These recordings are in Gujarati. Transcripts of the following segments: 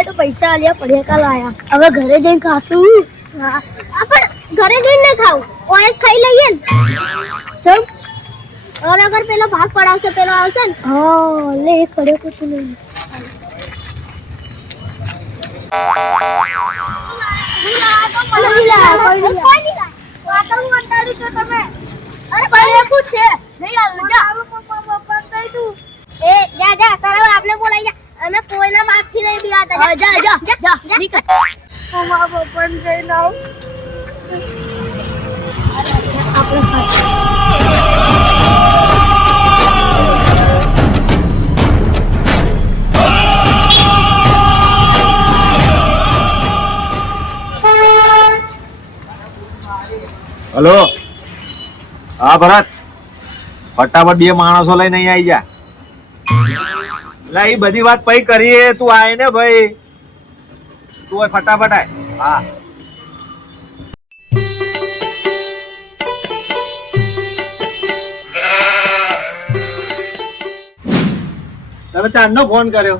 હોય તો પૈસા આલ્યા પડ્યા લાયા. હવે ઘરે જઈને ખાશું. હા પણ ઘરે જઈને ન ખાવું, ઓય જ ખાઈ લઈએ ને. ચમ और अगर पेलो भाग पड़ावसे पेलो आवશે ને. હા લે એક પડ્યો તો તું લઈ. આપને બોલાઈ જા. અમે કોઈના માફથી નહીં બીવાતા. જા જા જા નીકળ. મારા પપ્પાને કઈ લાવ. આપણે हेलो हाँ भरत फटाफट बे माणसों लઈને અહીં આવી જા લા એ બધી વાત પઈ કરીએ તું આય ને ભાઈ તું ફટાફટ આય હા તમે ચાંદનો ફોન કર્યો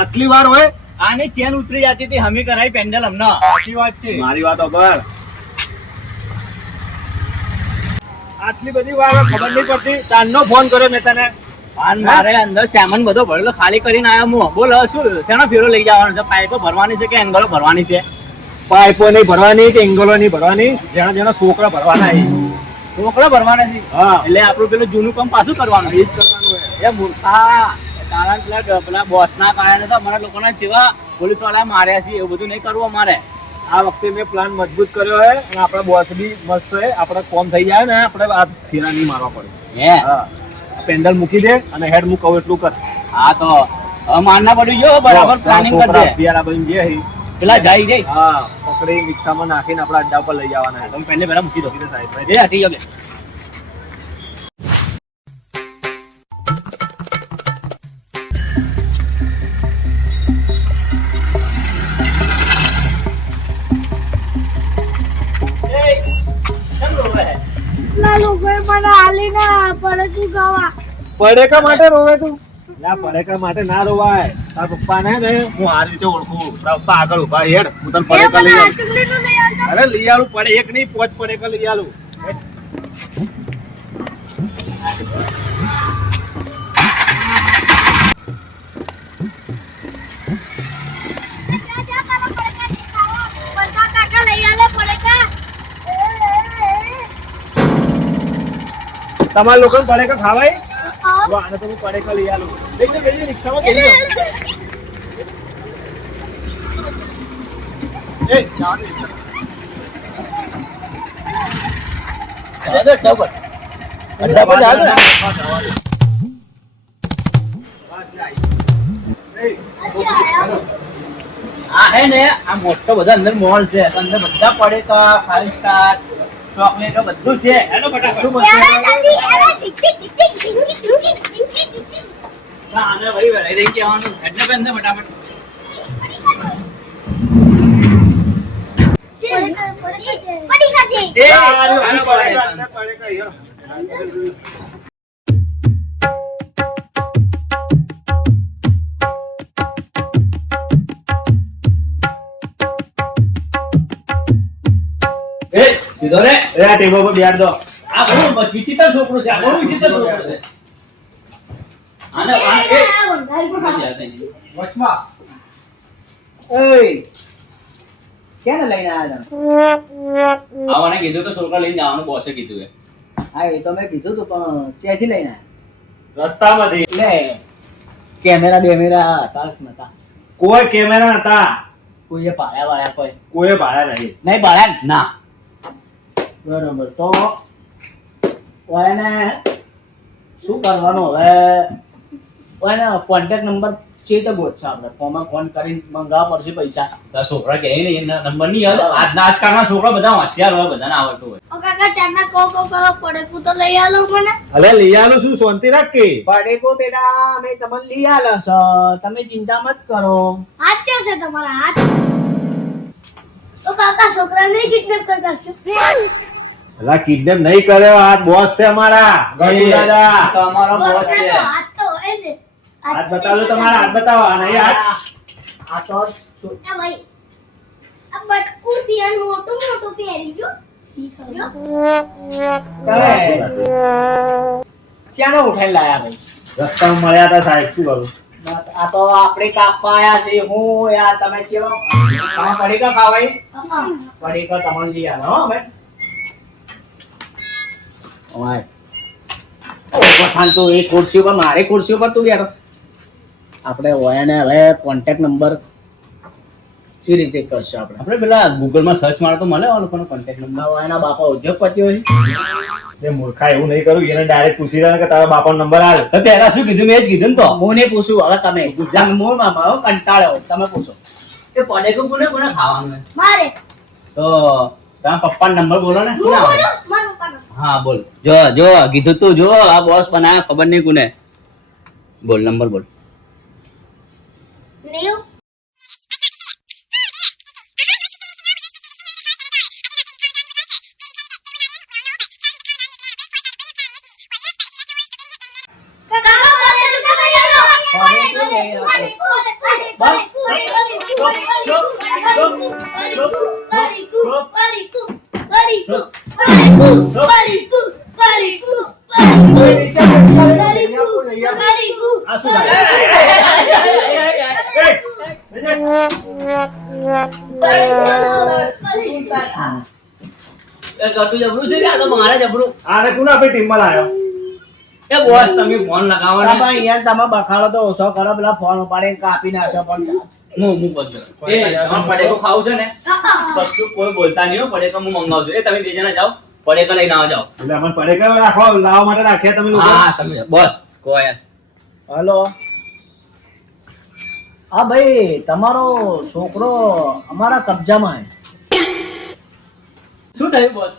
આટલી વાર હોય આની ચેન ઉતરી જતી હતી હમી કરાઈ પેન્ડલ હમણાં સાચી વાત છે મારી વાત સાંભળ આટલી બધી વાર ખબર નહીં પડતી ચાંદનો ફોન કર્યો મેં તને મારે અંદર સામાન બધો ભરેલો ખાલી કરીને આવ્યો હું બોલ શું શેનો ફેરો લઈ જવાનો છે પાઇપો ભરવાની છે કે એંગલો ભરવાની છે પાઇપો નહીં ભરવાની કે એંગલો નહીં ભરવાની જેના જેના છોકરા ભરવાના છોકરા ભરવાના છે હા એટલે આપણું પેલું જૂનું કામ પાછું કરવાનું એ જ કરવાનું હોય એ મૂર્ખા કારણ પેલા બોસના કારણે તો અમારા લોકોના જેવા પોલીસ વાળા માર્યા છે એવું બધું નહીં કરવું અમારે આ વખતે મેં પ્લાન મજબૂત કર્યો છે અને આપણા બોસ બી મસ્ત છે આપણે કોમ થઈ જાય ને આપણે આ ફેરા નહીં મારવા પડે હે હા પેન્ડલ મૂકી દે અને હેડ હું કહું એટલું કર હા તો મારના પડી જો બરાબર પ્લાનિંગ કરી દે બિયારા બની જે પેલા જાય રે હા પકડી રિક્ષામાં નાખીને આપણા અડ્ડા પર લઈ જવાના તમે પેન્ડલ પેલા મૂકી દો સાહેબ એ હટી જાવ પડેકા માટે રોવે તું ના પડેકા માટે ના રોવાય તાર પપ્પા ને હું આ રીતે ઓળખું તારા પપ્પા આગળ ઉભા હેડ હું તને પડેકા લઈ આવું અરે લઈ આલું પડે એક નહીં પોચ પડેકા લઈ આલું તમારા લોકો પડેકા ખાવાય આને તો હું પડેકા લઈ આલું બેસી રિક્ષામાં બેસી એ જાઓ ડબલ અડધા પર જાવ આ હે ને આ મોટો બધા અંદર મોલ છે અંદર બધા પડેકા 5 સ્ટાર ચોકલેટો બધું છે એનો ફટાફટ આને વળી વળી રહી જવાનું એટલે પેન ફટાફટ એ પડેકા યાર સીધો રે એ આ ટેબલ પર બેઠ દો આ બહુ વિચિત્ર છોકરો છે આ બહુ વિચિત્ર છોકરો છે આને વસમાં ઓય કેને લઈને આવ્યા તમે આવવાને કીધું તો છોકરા લઈને જવાનું બોસે કીધું એ હા એ તો મેં કીધું તું પણ ક્યાંથી લઈને આવ્યા રસ્તામાંથી એટલે કેમેરા બેમેરા હતા કે નતા કોઈ કેમેરા નતા કોઈએ પાડ્યા વાળ્યા કોઈ ભાડા નહીં નહીં પાડ્યા ને ના બરોબર તો એને શું કરવાનું હવે એને કોન્ટેક્ટ નંબર છે તો ગોતશે આપણે ફોનમાં ફોન કરીને મંગાવવા પડશે પૈસા તારા છોકરા કહે ને એના નંબર નહીં આવે આજકાલના છોકરા બધા હોશિયાર હોય બધાને આવડતું હોય કાકા ચાના કો કરો પડે તું તો લઈ આલો મને. અલે લઈ આલું શું શાંતિ રાખ કે પડેકો બેટા અમે તમને લઈ આલા છો તમે ચિંતા મત કરો હાથ છે તમારા હાથ. તો કાકા છોકરાને કિડનેપ કરી નાખ્યો. અલા કિડનેપ નહીં કર્યો આ બોસ છે અમારા ગટુ દાદા તમારો બોસ છે હાથ તો હોય ને. હાથ બતાવો તમારા હાથ બતાવો નહીં હાથ આ તો શું- આ ભાઈ આ બટકું સિયાન મોટું મોટું પહેરી ગયો સી ખરો તમે ચાનો ઉઠાઈ લાયા ભાઈ? રસ્તામાં મળ્યા હતા સાહેબ, શું કરું? આ તો આપણે કાપવા આયા છે. હું યાર તમે કેવા તમે પડીકા ખાવાય? પડીકા તમને લઈ આવ્યા હો ભાઈ. ઓય ઓ પઠાણ તો એ ખુરશી ઉપર મારી ખુરશી ઉપર તું બેઠો. આપણે ઓયાને હવે કોન્ટેક્ટ નંબર કઈ રીતે કરશે આપણે? આપણે પેલા ગૂગલમાં સર્ચ મારો તો મળે આ લોકોનો કોન્ટેક્ટ નંબર. આ ઓયાના બાપા ઉદ્યોગપતિઓ છે. તે મૂર્ખા એવું નહીં કરું, એને ડાયરેક્ટ પૂછી રહ્યા કે તારા બાપાનો નંબર આલ. તો પહેલા શું કીધું મેં જ કીધું ને તો. હું નહીં પૂછું હવે તમે ગુજરાત મૂળ માં કંટાળ્યો તમે પૂછો. એ પડેકું કોને કોને ખાવાનું હે? મારે તો તમારા પપ્પાનો નંબર બોલો ને. હું કોને આવે? બોલું મારો પપ્પાનો હા બોલ. જો જો કીધું તું જો આ બોસ બનાયા ખબર નહીં કોને. બોલ નંબર બોલ. 90 આ શું થાય? એ ગટુ જબરું છે કે આ તો મારે જબરું. આને કોને આપણી ટીમમાં લાવ્યો? એ બોસ તમે ફોન લગાવો ને. બાપા યાર તમે બખાડો તો ઓછો કરો પેલા ફોન ઉપાડીને કાપી નાખો પણ હું પહોંચ્યો. એ તમારે પડેકો ખાવું છે ને કશું કોઈ બોલતા નહીં હો. પડેકો હું મંગાવું છું. એ તમે બે જણા જાઓ પડેકો લઈને આવો જાઓ. એટલે અમને પડે કે રાખો, લાવવા માટે રાખ્યા તમે લોકો? હા તમે બોસ કહો યાર. હલો હા ભાઈ તમારો છોકરો અમારા કબજામાં છે. શું થયું બોસ?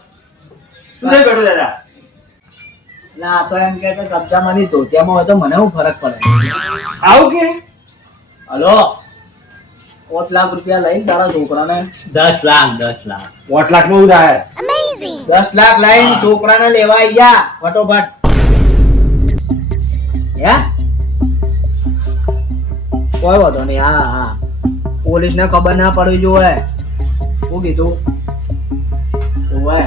શું થઈ ગયું દાદા? એટલે આ તો એમ કે કબજામાં નહીં ધોતિયામાં હોય તો મને શું ફરક પડે? આવું કે? હલો 5 લાખ રૂપિયા લઈને તારા છોકરાને 10 લાખ 10 લાખ. 8 લાખમાં હું થાય? 10 લાખ લઈને છોકરાને લેવા આઈ ગયા ફટોફટ. હે કોઈ વાંધો નહીં. હા હા પોલીસને ખબર ના પડવી જોઈએ. શું કીધું ઓવે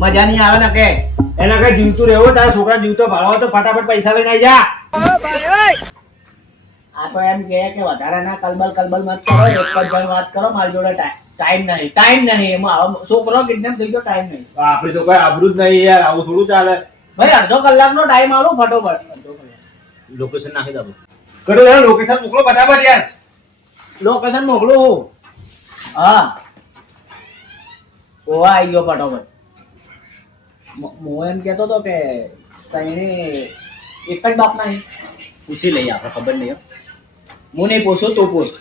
મજા નહીં આવે ને કે એના કઈ જીવતું રહેવું, તારા છોકરા જીવતો ભાળવા તો ફટાફટ પૈસા લઈને આવી જા. આ તો એમ કે વધારે ના કલબલ મત કરો. એક જ જણ વાત કરો. મારી જોડે ટાઈમ નહીં. એમાં હવે છોકરો કિડનેપ થઈ ગયો, ટાઈમ નહીં. આપડે તો કઈ આબરૂ જ નહીં યાર, આવું થોડું ચાલે. ભાઈ અડધો કલાકનો ટાઈમ આલો ફટોફટ. અડધો કલાક લોકેશન નાખી દો. કરો યાર, લોકેશન મોકલો ફટાફટ યાર. લોકેશન મોકલું હું. હા ઓવા આવી ગયો ફટોફટ. હું એમ કેતો તો કે તઈને એક જ બાપ નહીં. પૂછી લઈએ આપણે ખબર નહીં હો. હું નહીં પૂછું તું પૂછ.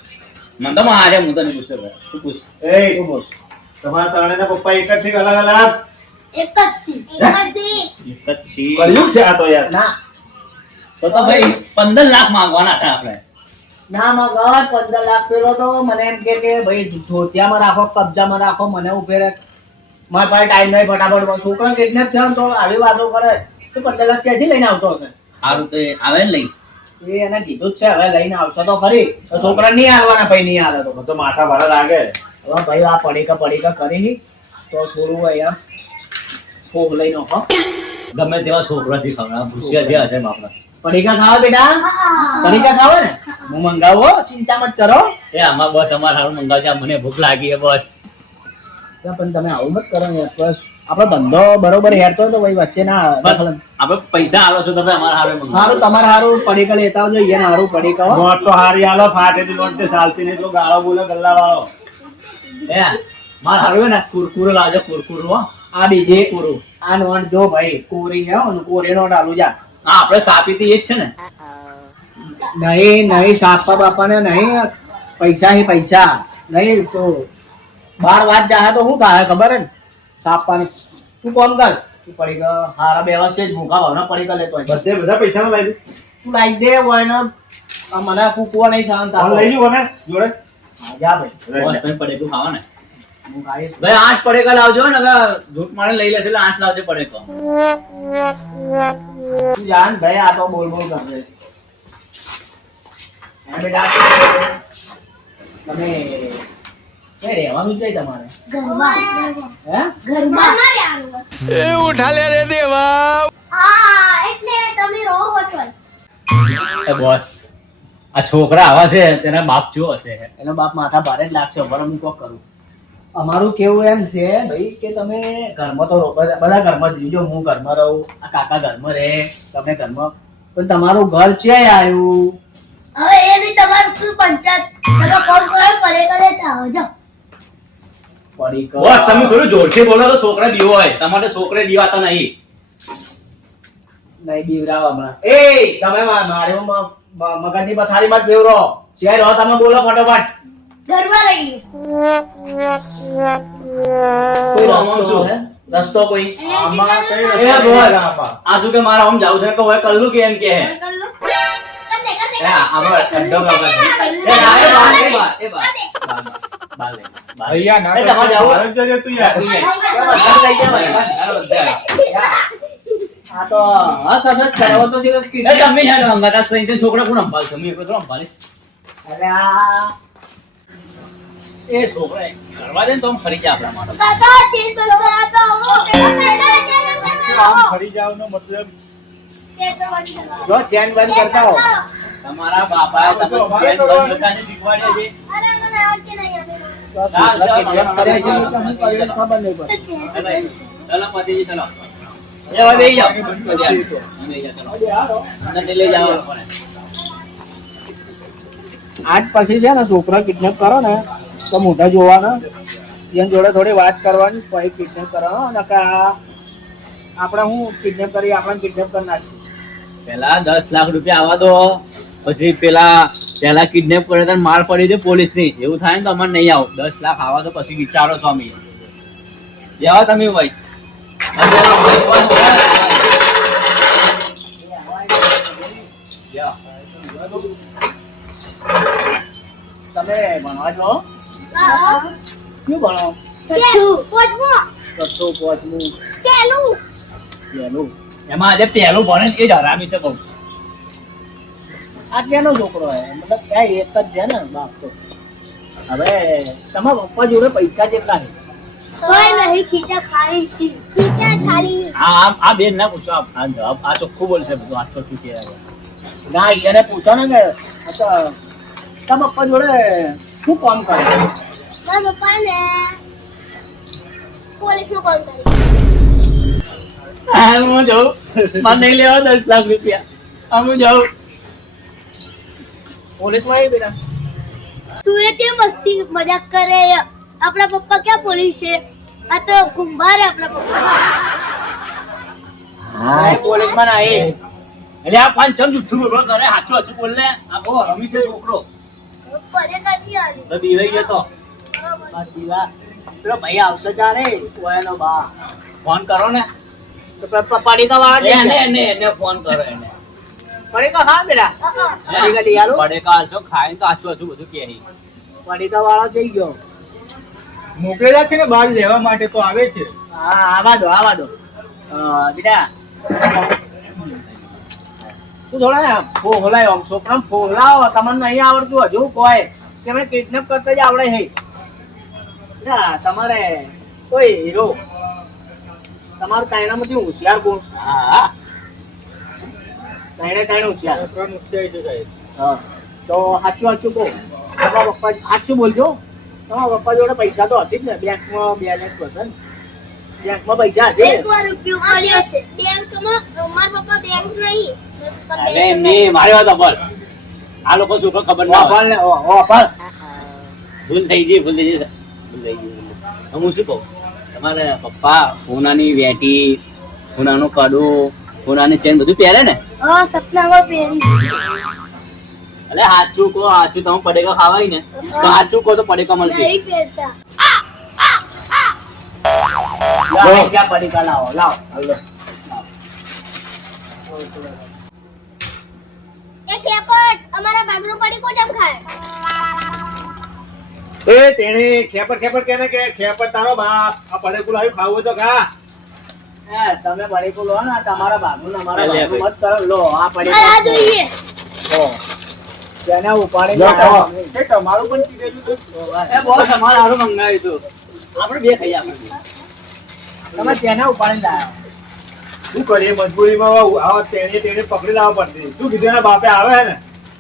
મને તો મારે હું તો નહીં પૂછતો ભાઈ. તું પૂછ. એ તું પૂછ. તમારા ત્રણેયના પપ્પા એક જ છે કે અલગ અલગ? એક જ છે એક જ છીએ. કર્યું છે આ તો યાર. ના તો ભાઈ 15 લાખ માંગવાના હતા આપણે. ના મગર 15 લાખ પેલો તો મને એમ કે ભાઈ ધોતિયામાં રાખો કબજામાં રાખો મને ઉભેરે મારા પાસે ટાઈમ નહીં ફટાફટ છોકરા કિડનેપ થયો ને તો આવી વાતો કરે તો 15 લાખ ક્યાંથી લઈને આવતો હશે સારું તો એ આવે ને લઈ. એ એને કીધું જ છે હવે લઈને આવશે તો ખરી તો છોકરા નહીં આવવાના ભાઈ નહીં આવે તો મને તો માથા ભારે લાગે. હવે ભાઈ આ પડીકા કરી તો થોડું અહીંયા ફોગ લઈ નાખો ગમે તેવા છોકરા શીખવડા ભૂસ્યા જે હશે બાપડા. પડીકા ખાવા બેટા પડીકા ખાવા ને હું મંગાવો ચિંતા મત કરો એ આમાં બસ અમારે સારું મંગાવજો. મને ભૂખ લાગી છે બસ. પણ તમે આવું મત કરો યાર બસ આપણો ધંધો બરોબર હેરતો હોય તો ભાઈ વચ્ચે ના દખલ. આપણે પૈસા આલો છો તો ભાઈ અમારે સારું મંગાવો. હારું તમારે હારું પડીકા લેતા આવજો એને હારું પડીકા હો. નોટ તો હારી આલો, ફાટેલી નોટ તે ચાલતી નહીં, તો ગાળો બોલે ગલ્લા વાળો. એ મારે સારું ને કુરકુરો લાવજો કુરકુરો હો. આ બીજી કુરુ આ નોટ જો ભાઈ કોરી છે હો ને કોરી નોટ આલુ જા હા આપણે સાપીતી એ જ છે ને. નહીં સાપા બાપાને નહીં પૈસા હી પૈસા નહીં તો બાર વાત જાહે તો શું થાય ખબર હે ને સાપાની તું કોમ કર તું પડીકા હારા વ્યવસ્થિત ભૂખા ભાવના પડીકા લેતો હોય બધે બધા પૈસા લઈ દે. તું લાઈ દે હોય ને આ મને કૂકવા નહીં શાંત ફોન લઈ લ્યો ને જોડે. હા જા ભાઈ બોસ તમે પડેકું ખાવા ને હું ખાઈશ ભાઈ 8 પડેકા લાવજો ને જૂઠ મારે લઈ લેશે એટલે 8 લાવજો પડેકો. તું જાન ભાઈ આ તો બોલ કરશે હે બેટા તમે કઈ રહેવાનું છે તમારે ઘરમાં હે ઘરમાં હા એટલે તમે રહો હોટલ એ બોસ આ છોકરા આવા છે તેના બાપ જેવો હશે એનો બાપ માથા ભારે જ લાગશે પણ હું કોક કરું અમારું કેવું એમ છે ભાઈ કે તમે ઘરમાં તો બધા ઘરમાં જ રહીજો હું ઘરમાં રહું આ કાકા ઘરમાં રહે તમે ઘરમાં પણ તમારું ઘર ક્યાંય આવ્યું હવે એની તમારે શું પંચાયત તમે કોલ કરો પડે કરે આવો જાઓ પડી કર બોસ તમે થોડું જોરથી બોલો તો છોકરા બીવો હોય તમારે છોકરે બીવાતા નહીં નહીં બીવરાવ હમણાં એ તમે મારે મગજની પથારીમાં જ બેવરો જે રહો તમે બોલો ફટોફટ ઘરમાં રહીએ કોઈ રસ્તો હે રસ્તો કોઈ આમાં કઈ એ રસ્તો બોસ નહીં આમાં. આ શું કે મારા આમ જાવું છે કે હવે કલ્લું કે એમ કે હે કર લો એ આમાં ઠંડો બાબા એ ના એ બા એ બા બાલે ભૈયા ના એ તમારે કરતો, જાવું? ભારત જજે તું યાર. આ તો હસ હસ જ કરાવો તો સીધો એ કીધું. તમે યાર અંગાતા સ્ત્રી છોકરા કોણ સંભાળશે હું એકલો થોડો સંભાળીશ અરે આ એ છોકરા કરવા દે ને તો આમ ફરી જાય આપણા માટે કાકા ચેન બંધ કરાતા આવો આમ ફરી જાવ નો મતલબ જો ચેન બંધ કરતા હો તમારા બાપાએ તમને ચેન બંધ કરતાને શીખવાડ્યા છે તો આ સુરત કેટલેમ કરે છે કે હું કરે ખબર નહીં પડતી. ચલો પતિજી ચલો એ હવે બેહી જાઓ બેહી જાઓ અરે હારો. ચલો લઈ જાઓ લોકોને આજ પછી છે ને છોકરા કિડનેપ કરો ને તો મોઢા જોવાના એની જોડે થોડી વાત કરવાની પછી કિડનેપ કરવાનો અને આપણે હું કિડનેપ કરી આપણે કિડનેપ કરી નાખીશું પેલા 10 લાખ રૂપિયા આવવા દો પછી પેલા કિડનેપ કરે તો માર પડી દે પોલીસ ની એવું થાય ને તો અમારે નહીં આવો 10 લાખ આવવા દો પછી વિચારો સ્વામી જાઓ તમે ભાઈ જાઓ. તમે ભણવા જો શું ભણો કસો પોચમું પહેલું એમાં આજે પહેલું ભણે ને એ જ હરામી છે બહુ આ કેનો છોકરો હે મતલબ ક્યાં એક જ છે ને બાપ તો હવે તમારા પપ્પા જોડે પૈસા કેટલા છે આ બેન ના પૂછો આ ચોખ્ખું બોલશે બધું હાથ ચોખ્ખું કહેવાય ના એને પૂછો ને કે અચ્છા તમારા પપ્પા જોડે શું કામ કરે હું જાઉં મારે નહીં લેવા 10 લાખ રૂપિયા હું જાઉં પોલીસમાં આવી બેટા તું એ તે મસ્તી મજાક કરે આપણા પપ્પા ક્યાં પોલીસ છે આ તો કુંભાર હે આપણા પપ્પા હા પોલીસમાં ના આવી એટલે આ પાંચ ચમ જુઠ્ઠું બોલો કરે હાચું હાચું બોલ ને આ બહુ રમી છે છોકરો પડે કરી આલી તો બીવાઈ ગયો તો દીવા પેલો ભાઈ આવશે ચારે એનો બા ફોન કરો ને તો પડીકા વાળા એને ફોન કરો એને પડીકા ખા બેટા પડીકા લઈ આલો પડેકા હાલશો ખાઈને તો હાચું હાચું બધું કહે પડીકા વાળો જઈ ગયો મોકલેલા છે ને બહાર લેવા માટે તો આવે છે. હા આવા દો બેટા તું થોડા ફોલાય આમ છોકરા ફોલાવો તમને નહીં આવડતું હજુ કોઈ કે મેં કિડનેપ કરતા જ આવડે છે બેટા તમારે કોઈ હીરો તમારું કાયણામાંથી હોશિયાર કોણ હા કાયણે હોશિયાર ત્રણ ઉત્સાહી છે સાહેબ. હા તો સાચું કહો તમારા પપ્પા સાચું બોલજો તમારા પપ્પા જોડે પૈસા તો હશે જ ને બેંકમાં બેલેન્સ હશે ને બેંકમાં પૈસા હશે એક વાર રૂપિયો પડ્યો છે બેંકમાં મારા પપ્પા બેંક નહીં અરે એમની મારી વાત સાંભળ આ લોકો શું ખબર ના હોય ઓફર ને ઓફર ભૂલ થઈ ગઈ હું શું કહું તમારે પપ્પા સોનાની વેટી સોનાનું કડું સોનાની ચેન બધું પહેરે ને હા સપનામાં પહેરી એટલે સાચું કહો સાચું તમે પડેકા ખાવાય ને તો સાચું કહો તો પડેકા મળશે નહીં પહેરતા લાવો ક્યાં પડીકા લાવો લાવો એ ખેપટ અમારા બાગનું પડી કો જમ ખાય એ તેણે ખેપર કેને કે ખેપર તારો બાપ આ પડેકું લાવ્યું ખાવું હોય તો ખા. તમે પડીકું લો ને તમારા બાગનું ને અમારા લે બાગનું મત કરો લો આ આ પડીકા જોઈએ લો. તેને ઉપાડી જો લાવ્યા કહો. અમે. એ તમારું પણ કીધેલું હતું. એ બોસ અમારે હારું મંગાવ્યું હતું આપણે બે ખાઈએ આપણે બે. તમે તેને ઉપાડી લાવ્યા. શું કરીએ મજબૂરીમાં આવા તેને પકડી લાવવા પડશે. શું કીધું એના બાપે આવે છે ને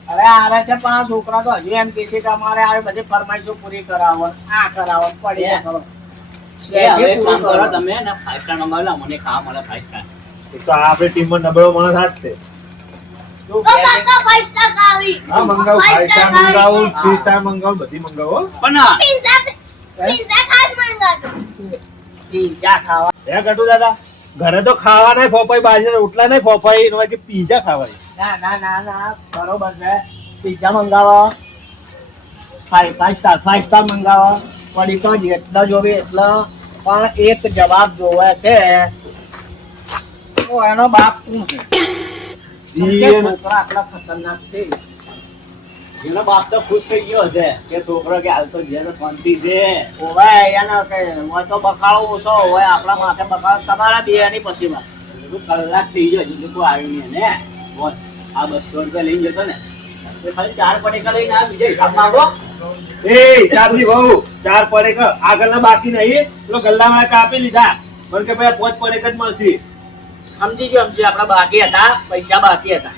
હવે આવે છે પણ આ છોકરા તો હજી એમ કહે છે કે અમારે આ બધી ફરમાઈશો પૂરી કરાવો આ કરાવો પડી એ. કરો એ હવે એક કામ કરો તમે ને 5 સ્ટાર મંગાવેલા મને ખાવા મળે 5 સ્ટાર એક તો આ આપણી ટીમમાં નબળો માણસ આ જ છે. તો કાકા 5 સ્ટાર ખાવી હા મંગાવું 5 સ્ટાર મંગાવું 3 સ્ટાર મંગાવું બધી મંગાવો. પણ ના પિઝા ખાસ માંગાતો પીઝા ખાવા હે ગટુ દાદા ઘરે તો ખાવા નહીં ફોફાઈ બાજરી રોટલા નહીં ફોફાઈ એનો કે પીઝા ખાવાય. ના ના ના ના બરોબર છે પીઝા મંગાવો 5 સ્ટાર મંગાવો પડી તો જેટલા જોવે એટલા પણ એક જવાબ જોવે છે તો એનો બાપ શું છે કેમ કે છોકરા આટલા ખતરનાક છે એનો બાપ તો ખુશ થઈ ગયો હશે કે છોકરો કે હાલ તો જે તો શાંતિ છે ઓવે એને કે હોય તો બખાડો ઓછો હોય આપણા માથે બખાડો તમારા બેની પછી વાત બધું કલાક થઈ ગયો હજુ તો આવ્યું નહીં ને બોસ આ 200 રૂપિયા લઈને જતો ને એ ખાલી 4 પટેકા લઈને આ બીજો હિસાબ માંગો એ હિસાબની વહુ 4 પડેક આગળના બાકી નહીં પેલો ગલ્લામાં કાપી લીધા મને કે ભાઈ 5 પડેક જ મળશે. સમજી ગયો આપણા બાકી હતા પૈસા બાકી હતા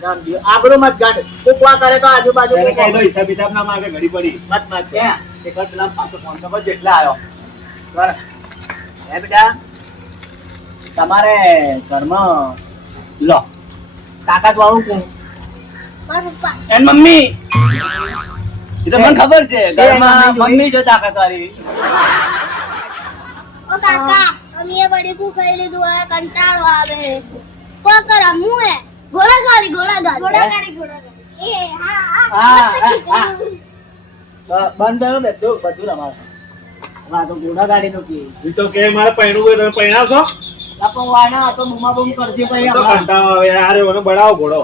સમજી આગળ મત ગાડ કુકવા કરે તો આજુબાજુ એને કૂકવા. કહી દો હિસાબ ના માંગે ઘડી પડી. મત મત કે એક જ પેલા 500 ફોન તો જેટલા આવ્યો બરાબર હે બેટા તમારે ઘરમાં લો તાકાત વાળું કોણ મારા પપ્પા એન મમ્મી એ તો મને ખબર છે એ ઘરમાં મમ્મી જોઈ. મમ્મી જો તાકાત વાળી ઓ કાકા અમે બડી કુ ખાઈ લીધું હવે કંટાળો આવે કો કર હું હે ઘોડાગાડી એ હા હા, હા. બંધ થયો બધું રમાડશે હા તો ઘોડા ગાડી નું કી ઈ તો કે મારે પૈણું હોય તમે પૈણાવશો? લાપો વાના આ તો બૂમા બૂમ કરશે ભાઈ તો હમણાં. કંટાળો આવે યાર એનો બનાવો ઘોડો.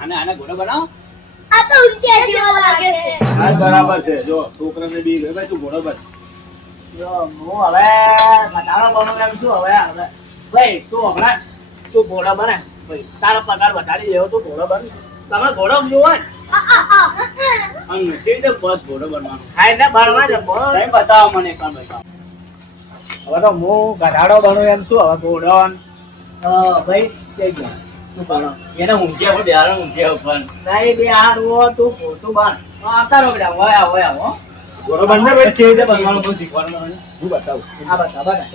આને ઘોડો બનાવો આ તો ઉંટિયા જેવો લાગે છે હા બરાબર છે જો છોકરાને બી ગયો ભાઈ તું ઘોડો બન. જો હું હવે ઘટાડો બનવું એમ છું હવે ભાઈ તું હમણાં તું ઘોડો બને ભાઈ તારો પગાર વધારી દેવો તું ઘોડો બન તમે ઘોડો જોવો ને અને કેવી રીતે બસ ઘોડો બનવાનો હા એટલે બનવા છે બોલ તમે બતાવો મને એકવાર બતાવો હવે તો હું ગધાડો બનું એમ શું હવે ઘોડો ભાઈ જઈ ગયો તું ઘોડો એને ઊંઘ્યા પણ બિહાર ઊંઘ્યા પણ નહીં બે હારું તું તું બન આવતા રહો બેટા હોય હો ઘોડો બન ને ભાઈ કેવી રીતે બનવાનું બહુ શીખવાનું મને હું બતાવું. આ બતા બતા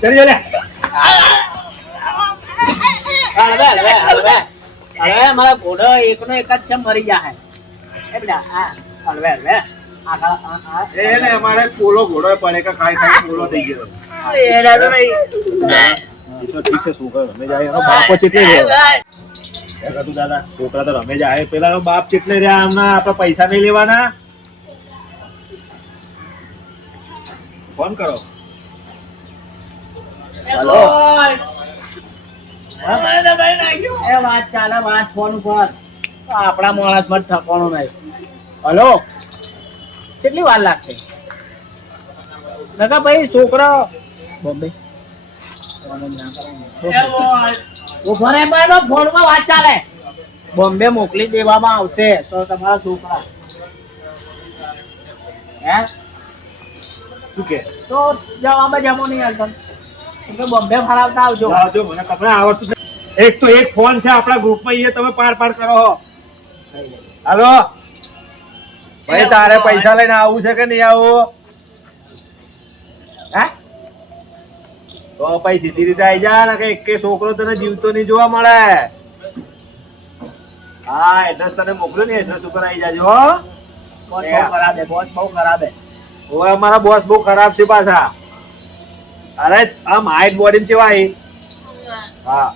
ચડી જા લે. હવે મારા ઘોડો એકનો એક જ છે મરી જાય એ બેટા હા હલવે હલવે એને અમારે પોલો ઘોડો પડે કે ખાઈ ખાઈ પોલો થઈ ગયો. એ તો ઠીક છે છોકરા રમે જાય એનો બાપો ચેટલે રહ્યો. હે ગટુ દાદા છોકરા તો રમે જાય પેલા એનો બાપ ચેટલે રહ્યા આમના આપણે પૈસા નહીં લેવાના. ફોન કરો. હલો એ વાત ચાલે વાત ફોન ઉપર આપણા માણસ માં ઠકાણું નહીં હલો કેટલી વાર લાગશે નકા ભાઈ છોકરો બોમ્બે ઉભો રે ભાઈ ફોન માં વાત ચાલે બોમ્બે મોકલી દેવામાં આવશે તમારા છોકરા હે શું કે તો જવાબ જ આમો નહીં હાલતો તમે બોમ્બે ફરાવતા આવજો જો મને કપડા આવડતું છે. એક તો એક ફોન છે આપણા ગ્રુપમાં એ તમે પાર પાર કરો હો. હાલો ભાઈ તારે પૈસા લઈને આવું છે કે નહીં આવું? હે તો પછી સીધી રીતે આવી જા ને કે એક છોકરો તને જીવતો નહીં જોવા મળે. હા એડ્રેસ તને મોકલ્યું ને એડ્રેસ ઉપર આવી જાજો હો. બોસ બહુ ખરાબ હે બોસ બહુ ખરાબ હે ઓય અમારા બોસ બહુ ખરાબ છે પાછા. અરે આમ હાઈટ બોડી કેવા આવી હા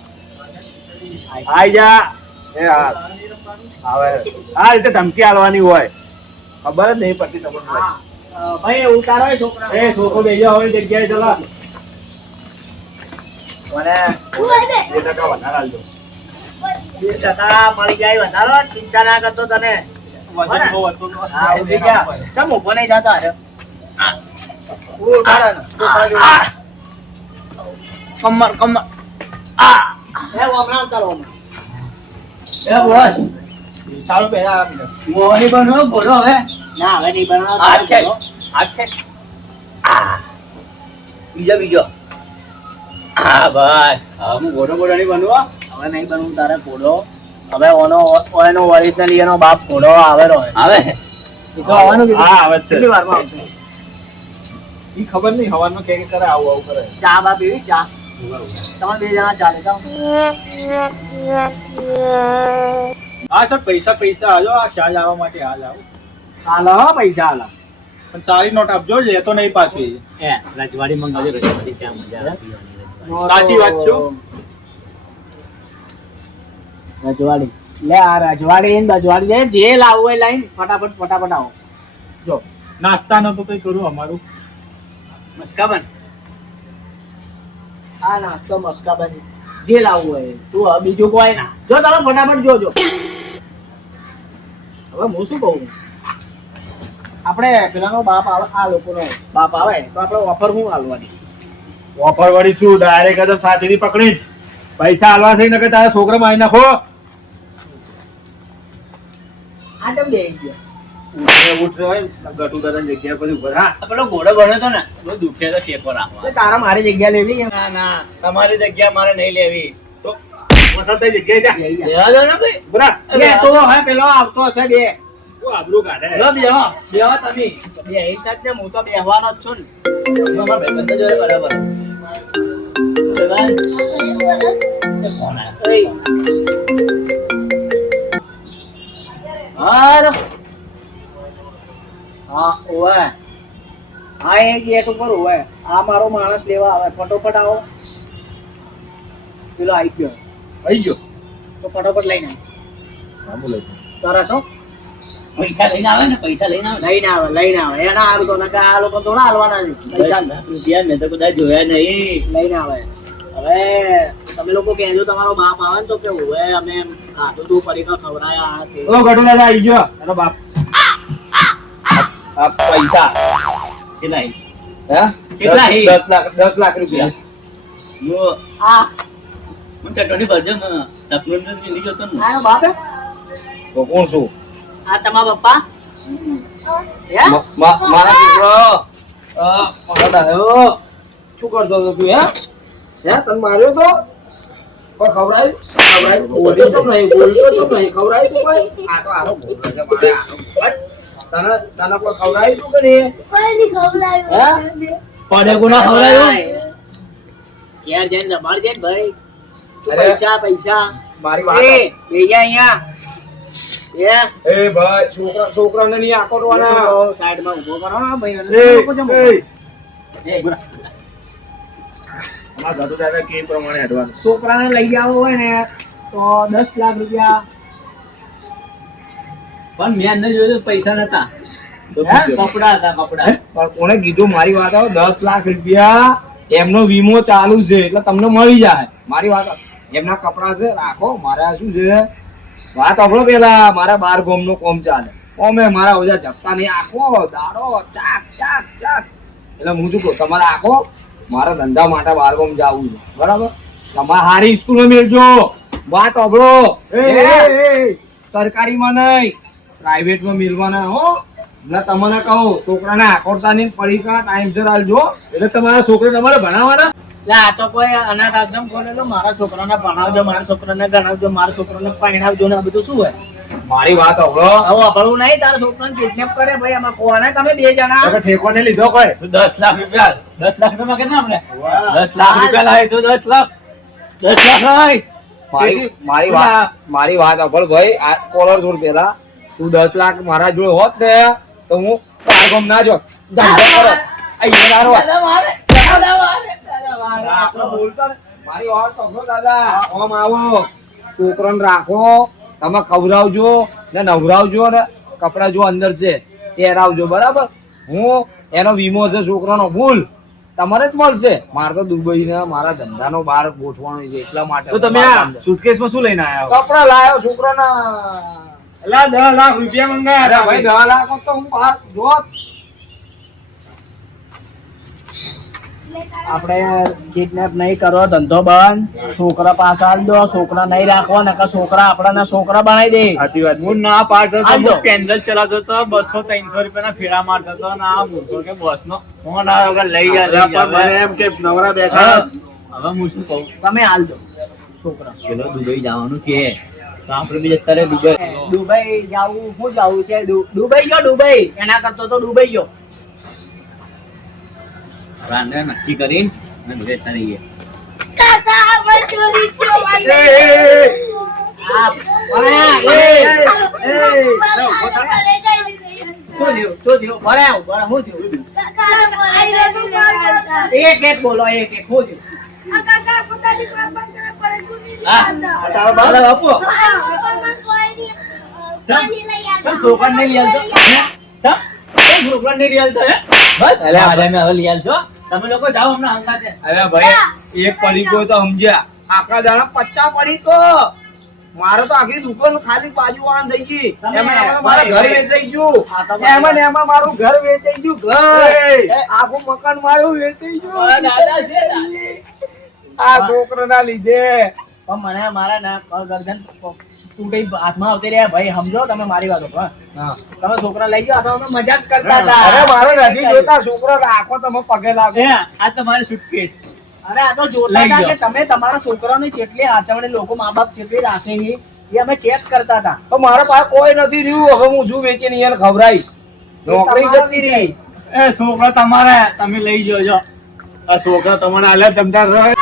આઈ જા એ હા આવે આ રીતે ધમકી આલવાની હોય ખબર જ નહીં પડતી તમને. હા ભાઈ ઉતારો એ છોકરા એ છોકરો બેજા હોય જગ્યાએ ચલો મને 2% વધારે આલજો. 2% મળી જાય વધારો ચિંતા ના કરતો તને વજન બહુ હતું તો હા ઉભી જા ચમ ઉભો નહીં થતો અરે ઉતારો ને કમર હે હમણાં ઉતારો હમણાં એ બોસ સારું પહેલા આપી દો. મોહની બનો બોલો હવે ના હવે નહીં બનાવો. હાથ છે હાથ છે બીજો હા બસ હવે હું ગોળો નહીં બનવો હવે નહીં બનવું તારે ઘોડો. હવે ઓનો ઓરિજિનલ એનો બાપ ઘોડો આવે રહ્યો. આવે એ તો આવવાનું કીધું. હા, આવે જ છે. કેટલી વારમાં આવશે? ઈ ખબર નહીં હવારમાં કે કરે આવું કરે. ચા બા પીવી ચા તમે બે જણા ચાલે જાઓ. હા સર પૈસા આજો આ ચાર્જ આવવા માટે હાલ આવો હાલો હો, પૈસા હાલો. પણ સારી નોટ આપજો લેતો નહીં પાછું એ રજવાડી મંગાવજો રજવાડી ચા મજા આવે પીવાની. સાચી વાત છે. રજવાડી લે આ રજવાડી ને બજવાડી જે લાવવું હોય લઈને ફટાફટ આવો. જો નાસ્તાનો તો કઈ કરું અમારું મસ્કાબન આ નાસ્તો મસ્કાબાજી જે લાવવું હોય તું હવે બીજું કોઈ ના જો તમે ફટાફટ જોજો. હવે હું શું કહું આપણે પેલાનો બાપ આવે આ લોકોનો બાપ આવે તો આપણે ઓફર શું હાલવાની? ઓફર વળી શું ડાયરેક્ટ એકદમ સાચી પકડી પૈસા હાલવા થઈ ને કે તારા છોકરા મારી નાખો. આ કેમ બે ગયા? ઉઠ હોય ગટુ દાદાની જગ્યા પર ઉભા હા. પેલો ઘોડો બન્યો તો ને બહુ દુખે તો ટેકો રાખવા તો તારા મારી જગ્યા લેવી એમ? ના ના તમારી જગ્યા મારે નહીં લેવી તો વસંતભાઈ જગ્યાએ જા. લઈ જા. લેવા દો ને ભાઈ બરા બે તો હવે પેલો આવતો હશે બે તું આબરૂ કાઢે. લો બેહો બેહો તમે બે એ સાથે હું તો બેહવાનો જ છું ને. જો અમારા ભાઈબંધો જોડે બરાબર ભાઈબંધ, એ ફોન આવ્યો. ઓય. હાલો. હા ઓવે હા એ ગેટ ઉપર ઓવે આ મારો માણસ લેવા આવે ફટોફટ આવો. પેલો આવી ગયો આવી ગયો. તો ફટોફટ લઈને હા બોલે છે. તરત હો. પૈસા લઈને આવે ને પૈસા લઈને આવે લઈને આવે એના હાલ તો નકા આ લોકો થોડા હાલવાના છે. લઈ ચાલ. રૂપિયા મેં તો કદાચ જોયા નહીં લઈને આવે હવે તમે લોકો કહેજો તમારો બાપ આવે ને તો કે ઓવે અમે ખાધું તું પડીકા ખવડાયા આ તે. ઓ ગટુ દાદા આવી ગયો એનો બાપ. આ પૈસા કેટલા હે કેટલા હી? 10 લાખ રૂપિયા. જો આ હું ટટોની બાજુ સપનું તો નહીં જોતો ને આનો બાપ હે? તો કોણ છું? આ તમારા પપ્પા હે? મારા છોકરો મારો ડાયો શું કરતો હતો તું હે તને માર્યો તો કોઈ ખવડાયું બોલતો તો નહીં ખવડાયું તું કોઈ આ તો આરો બોલે છે મારે આરો તને કોઈ ખવડાયું તું કે નહીં કોઈ નહીં ખવડાવ્યું. પડે ગુના ખવડાયું ઘેર જઈને રમાડ દે ને ભાઈ તું અરે. પૈસા મારી એ વાત લઈ જા અહીંયા એ ભાઈ છોકરાને નહીં આકોટવાના સાઈડમાં ઊભો કરો ને ભાઈ એ, અને લોકો જમો. એ. એ, અમારા ગટુ દાદા કે પ્રમાણે હેડવાનું છોકરાને લઈ આવો હોય ને તો 10 લાખ રૂપિયા પણ મેં અંદર જોયું તો પૈસા નતા તો શું છે? કપડા હતા કપડા પણ કોણે કીધું મારી વાત આવે 10 લાખ રૂપિયા એમનો વીમો ચાલુ છે એટલે તમને મળી જાય મારી વાત આવે. એમના કપડા છે રાખો મારે આ શું છે વાત આપણો પેલા મારા 12 ગોમનો કોમ ચાલે ઓમે મારા ઓજા ઝપટા નહીં આખો દાડો ચાક ચાક ચાક એટલે હું શું કહું તમારે આખો મારા ધંધા માટે 12 ગોમ જવું છે બરાબર તમારે સારી સ્કૂલમાં મેળજો વાત આપણો સરકારીમાં નહીં પ્રાઇવેટમાં મેળવાના હો એટલે તમને કહું છોકરાને આકોડતા નહીં પડીકા ટાઈમસર આલજો એટલે તમારા છોકરા તમારે ભણાવવાના એટલે આ તો કોઈ અનાથ આશ્રમ ખોલેલો મારા છોકરાને ભણાવજો મારા છોકરાને ગણાવજો મારા છોકરાને પરણાવજો ને આ બધું શું હોય મારી વાત સાંભળો હવે અભળવું નહીં તારા છોકરાને કિડનેપ કરે ભાઈ અમે કોને તમે બે જણા હવે ઠેકોને લીધો કોઈ તો 10 લાખ રૂપિયા 10 લાખ રૂપિયા કેટલા આપણે 10 લાખ રૂપિયા લાવે તો 10 લાખ લાય મારી વાત સાંભળ ભાઈ આ કોલર જોડ પેલા તું 10 લાખ મારા જોડે હોત ને તો હું પારગમ ના જો ધંધો કરો અહીંયા ના રહો. આપણે બોલતા ને. મારી વાત સાંભળો દાદા આમ આવો છોકરાને રાખો તમે ખવડાવજો ને નવરાવજો ને કપડા જો અંદર છે પહેરાવજો બરાબર હું એનો વીમો છે છોકરાનો ભૂલ તમારે જ મળશે મારે તો દુબઈ ને મારા ધંધાનો બહાર ગોઠવાનો છે એટલા માટે તો તમે આ સુટકેસમાં શું લઈને આયા હો? કપડા લાયો છોકરાના એલા 10 લાખ રૂપિયા અરે મંગાયા ભાઈ 10 લાખ તો હું બહાર જોત આપણે કિડનેપ નહીં કરવો, ધંધો બંધ, છોકરા પાછા આલ દો, છોકરા નહીં રાખવા, નકર છોકરા આપણાના છોકરા બનાવી દે. સાચી વાત છે. હું ના પાડતો તો, હાલ દો. હું પેન્ડલ ચલાવતો તો 200-300 રૂપિયાના ફેરા મારતો તો ને આ મૂર્ખો કે બસનો ફોન આવ્યો કે લઈ જા, લઈ જા. મને એમ કે નવરા બેઠા હવે હું શું કહું, તમે હાલ દો છોકરા. પેલો દુબઈ જવાનું છે તો આપણે બી જતા રહે દુબઈ. દુબઈ જાવું, શું જાવું છે? દુબઈ ગયો, દુબઈ. એના કરતો તો દુબઈ ગયો. રાંધે નક્કી કરીને અને દુબઈ જતા રહીએ. કાકા આપણે ચોરી થયો આ, શું થયું? ભરાવ, ભરાવ, શું થયું? એક એક બોલો, એક એક. શું થયું? તારો બાપ આપો. ચમ છોકરા નહીં લઈ આવતો? હે? ચમ છોકરા નહીં લઈ આવતો? હે? બસ અલ્યા, આજે અમે હવે લઈ આવશો. તમે લોકો જાઓ હમણાં હંગાતે. અરે ભાઈ એક પડીકો તો સમજ્યા, આખા દાડા 50 પડી તો મારે તો આખી દુકાન ખાલી બાજુ વાળા થઈ ગઈ. તમે- એમાં ને એમાં મારું ઘર વેચાઈ ગયું. આ તમારે- એમાં ને એમાં મારું ઘર વેચાઈ ગયું. ઘર આખું મકાન મારું વેચાઈ મારા ગયું. દાદા છે દાદી. આ છોકરાના લીધે. પણ મને મારા ના ગરદન તૂટી હાથમાં આવતી રહ્યા. ભાઈ સમજો તમે મારી વાતો. હા, તમે છોકરા લઈ ગયો, આ તો અમે મજાક કરતા હતા. અરે મારે નથી જોતા છોકરો રાખો, તમે પગે લાગો. હે, આ તમારી suitcase. અરે આ તો જોતા લઈ હતા ગયો. કે તમે તમારા છોકરાની કેટલી આચરણી લોકો મા બાપ કેટલી રાખે છે એ અમે ચેક કરતા હતા. તો મારા પાસે કોઈ નથી રહ્યું. હવે હું શું વેચીને એને ખવડાવીશ? નોકરી જતી રહી. એ છોકરા તમારે, તમે લઈ જોજો. આ છોકરા તમને આલે તમતાર રહે